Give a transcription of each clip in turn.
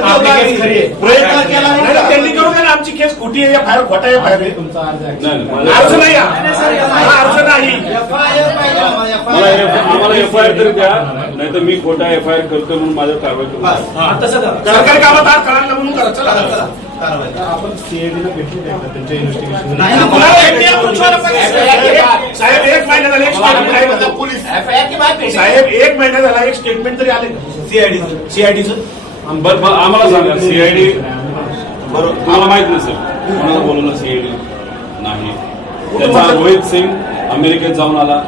प्रयत्न केला त्यांनी करू द्या ना, आमची केस खोटी आहे, फायर खोटा आहे, फायर तुमचा अर्ज नाही, अर्ज नाही, आम्हाला एफआयआर तरी द्या, नाही तर मी खोटा एफआयआर करतो म्हणून माझ्यावर कारवाई करू. तसं सरकारी कामात आज कळायला म्हणून करा. चला आपण सीआयडीला भेटू द्या त्यांच्या इन्व्हेस्टिगेशन. साहेब 1 महिना झाला एक स्टेटमेंट तरी आले सीआयडीचं. आम्हाला सांगा सीआयडी बरोबर तुम्हाला माहित नसेल कोणाला बोलवलं सीआयडी नाही. त्याचा रोहित सिंग अमेरिकेत जाऊन आला,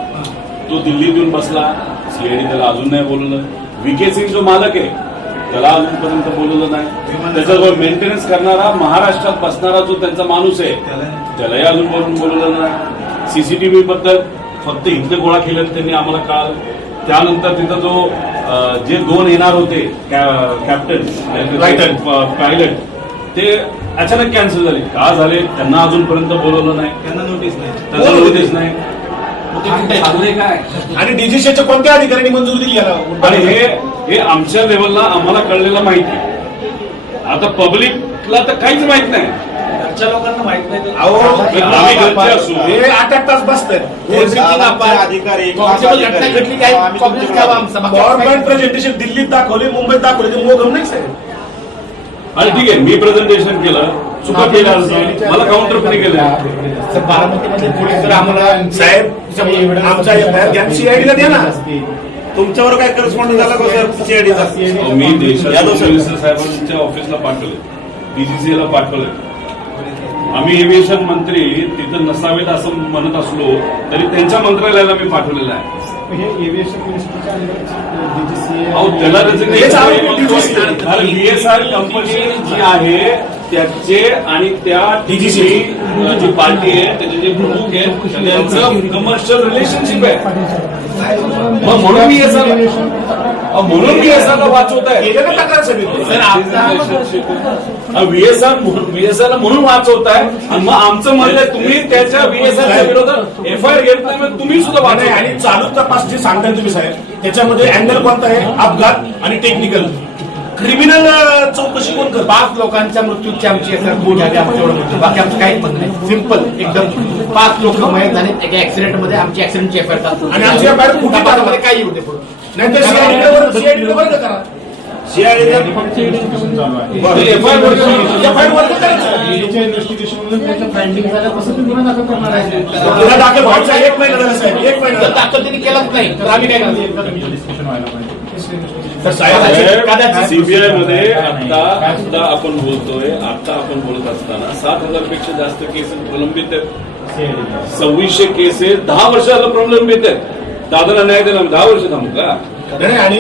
तो दिल्लीत येऊन बसला, सीआयडी त्याला अजून नाही बोलवलं. व्हीके सिंग जो मालक आहे त्याला अजूनपर्यंत बोलवलं नाही. त्याचा जो मेंटेनन्स करणारा महाराष्ट्रात बसणारा जो त्यांचा माणूस आहे त्यालाही अजून बोलवलं नाही. सीसीटीव्ही बद्दल फक्त इथले गोळा केले त्यांनी आम्हाला काल. त्यानंतर तिथं जो जे 2 येणार होते कॅप्टन पायलट ते अचानक कॅन्सल झाले. का झाले त्यांना अजूनपर्यंत बोलवलं नाही, त्यांना नोटीस नाही. आणि डीजीसीच्या कोणत्या अधिकाऱ्यांनी मंजुरी दिली याला? आणि हे आमच्या लेवलला आम्हाला कळलेलं माहिती. आता पब्लिकला तर काहीच माहित नाही. घरच्या लोकांना माहित नाही. आम्ही घरचे असू हे 8 तास बसतात. गव्हर्नमेंट प्रेझेंटेशन दिल्लीत दाखवले, मुंबईत दाखवले, ते मोगम नाही साहेब. आणि ठीक आहे मी प्रेझेंटेशन केलं, चुका केल्या, मला काउंटर पण केलं. बारामतीमध्ये पोलीस जर आम्हाला साहेब आमचा सीआयडीला द्या ना. तुमच्यावर काय करस्पॉन्ड झाला का सर सीआयडीचा? मी देशाच्या मिनिस्टर साहेबांच्या ऑफिसला पाठवले, डीजीसीला पाठवले. आम्ही एव्हिएशन मंत्री तिथं नसावेत असं म्हणत असलो तरी त्यांच्या मंत्रालयाला मी पाठवलेलं आहे. हे एव्हिएशन मिनिस्टरच्या त्याला VSR कंपनी जी आहे त्याचे आणि त्या डीजीसी जी पार्टी आहे त्याचे जे प्रमुख आहेत त्यांचं कमर्शियल रिलेशनशिप आहे. मग म्हणून VSR ला वाचवत आहे. VSR ला म्हणून वाचवत आहे. आणि मग आमचं म्हणणं आहे तुम्ही त्याच्या VSRच्या विरोधात एफआयआर घेत नाही, मग तुम्ही सुद्धा वाचवा. आणि चालू तपास जे सांगताय तुम्ही साहेब त्याच्यामध्ये अँगल कोणता आहे? अपघात आणि टेक्निकल. क्रिमिनल चौकशी कोण करत? 5 लोकांच्या मृत्यूची आमची झाली, आमच्यावर मृत्यू, बाकी आमचं काहीच म्हणणं नाही. सिंपल एकदम 5 लोक मयत झाले एका ऍक्सिडेंटमध्ये. आमची ऍक्सिडेंटची एफआयआर चालतो आणि आमची एफआयआर कुठे काही येऊ दे पुढे. नाही तर सीआयडीला वर्ग करा. इन्व्हेस्टिगेशन मधून त्याच्या फाइंडिंग झाल्यापासून गुन्हा दाखल करणार आहे. गुन्हा दाखल व्हायचा 1 महिना झाला साहेब. 1 महिना दाखल त्यांनी केलंच नाही तर आम्ही काय करणार? डिस्कशन व्हायला पाहिजे. सीबीआय मध्ये आता आपण बोलतोय, आता आपण बोलत असताना 7,000 पेक्षा जास्त केसेस प्रलंबित आहेत. 2600 केसेस 10 वर्षाला प्रलंबित आहेत. दादाला न्याय देणार 10 वर्ष थांबू का? आणि